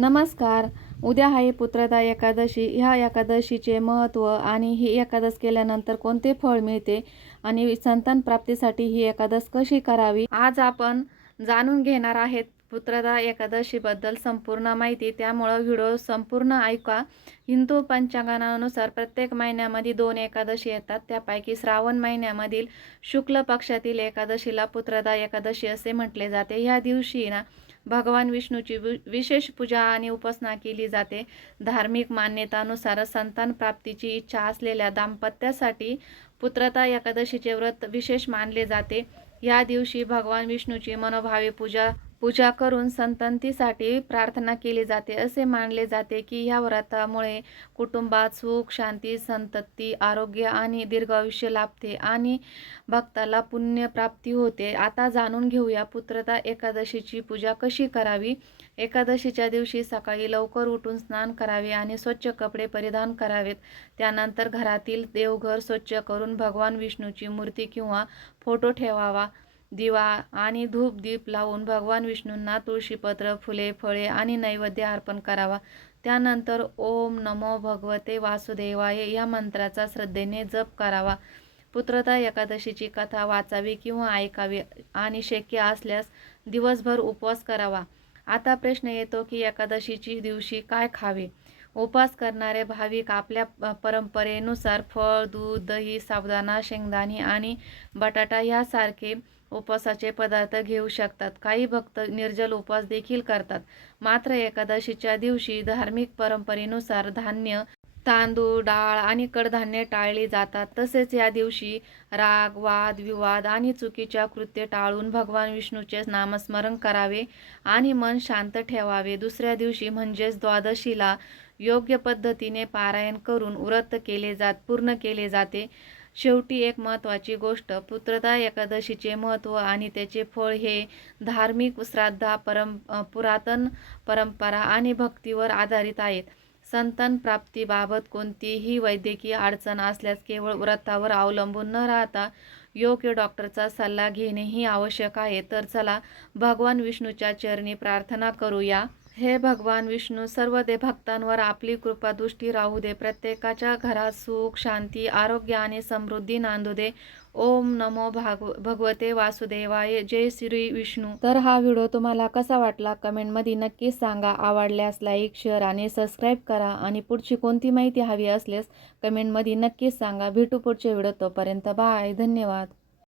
नमस्कार. उद्या आहे पुत्रदा एकादशी. ह्या एकादशीचे महत्त्व आणि ही एकादश केल्यानंतर कोणते फळ मिळते आणि संतान प्राप्तीसाठी ही एकादश कशी करावी, आज आपण जाणून घेणार आहेत पुत्रदा एकादशीबद्दल संपूर्ण माहिती. त्यामुळं व्हिडिओ संपूर्ण ऐका. हिंदू पंचांगानुसार प्रत्येक महिन्यामध्ये 2 एकादशी येतात. त्यापैकी श्रावण महिन्यामधील शुक्ल पक्षातील एकादशीला पुत्रदा एकादशी असे म्हटले जाते. ह्या दिवशी भगवान विष्णूची विशेष पूजा आणि उपासना केली जाते. धार्मिक मान्यतानुसार संतान प्राप्तीची इच्छा असलेल्या दाम्पत्यासाठी पुत्रदा एकादशीचे व्रत विशेष मानले जाते. या दिवशी भगवान विष्णूची मनोभावे पूजा करून संततीसाठी प्रार्थना केली जाते. असे मानले जाते की ह्या व्रतामुळे कुटुंबात सुख, शांती, संतती, आरोग्य आणि दीर्घायुष्य लाभते आणि भक्ताला पुण्य प्राप्ती होते. आता जाणून घेऊया पुत्रदा एकादशीची पूजा कशी करावी. एकादशीच्या दिवशी सकाळी लवकर उठून स्नान करावे आणि स्वच्छ कपडे परिधान करावेत. त्यानंतर घरातील देवघर स्वच्छ करून भगवान विष्णूची मूर्ती किंवा फोटो ठेवावा. दिवा आणि धूप दीप लावून भगवान विष्णूंना तुळशीपत्र, फुले, फळे आणि नैवेद्य अर्पण करावा. त्यानंतर ओम नमो भगवते वासुदेवाय या मंत्राचा श्रद्धेने जप करावा. पुत्रदा एकादशीची कथा वाचावी किंवा ऐकावी आणि शक्य असल्यास दिवसभर उपवास करावा. आता प्रश्न येतो की एकादशीची दिवशी काय खावे. उपवास करणारे भाविक आपल्या परंपरेनुसार फळ, दूध, दही, साबुदाणा, शेंगदाणे आणि बटाटा यासारखे उपवासाचे पदार्थ घेऊ शकतात. काही भक्त निर्जल उपवास देखील करतात. मात्र एकादशीच्या दिवशी धार्मिक परंपरेनुसार धान्य, तांदूळ, डाळ आणि कडधान्ये टाळली जातात. तसेच या दिवशी राग, वाद, विवाद आणि चुकीच्या कृत्ये टाळून भगवान विष्णूचे नामस्मरण करावे आणि मन शांत ठेवावे. दुसऱ्या दिवशी म्हणजेच द्वादशीला योग्य पद्धतीने पारायण करून व्रत पूर्ण केले जाते. शेवटी एक महत्त्वाची गोष्ट, पुत्रदा एकादशीचे महत्त्व आणि त्याचे फळ हे धार्मिक श्रद्धा, पुरातन परंपरा आणि भक्तीवर आधारित आहेत. संतान प्राप्तीबाबत कोणतीही वैद्यकीय अडचण असल्यास केवळ व्रतावर अवलंबून न राहता योग्य डॉक्टरचा सल्ला घेणेही आवश्यक आहे. तर चला भगवान विष्णूच्या चरणी प्रार्थना करूया. हे भगवान विष्णू, सर्व भक्तांवर आपली कृपादृष्टी राहू दे. प्रत्येकाच्या घरात सुख, शांती, आरोग्य आणि समृद्धी नांदू दे. ओम नमो भगवते वासुदेवाय. जय श्री विष्णू. तर हा व्हिडिओ तुम्हाला कसा वाटला कमेंटमध्ये नक्कीच सांगा. आवडल्यास लाईक, शेअर आणि सबस्क्राईब करा आणि पुढची कोणती माहिती हवी असल्यास कमेंटमध्ये नक्कीच सांगा. भेटू पुढच्या व्हिडिओ. तोपर्यंत बाय. धन्यवाद.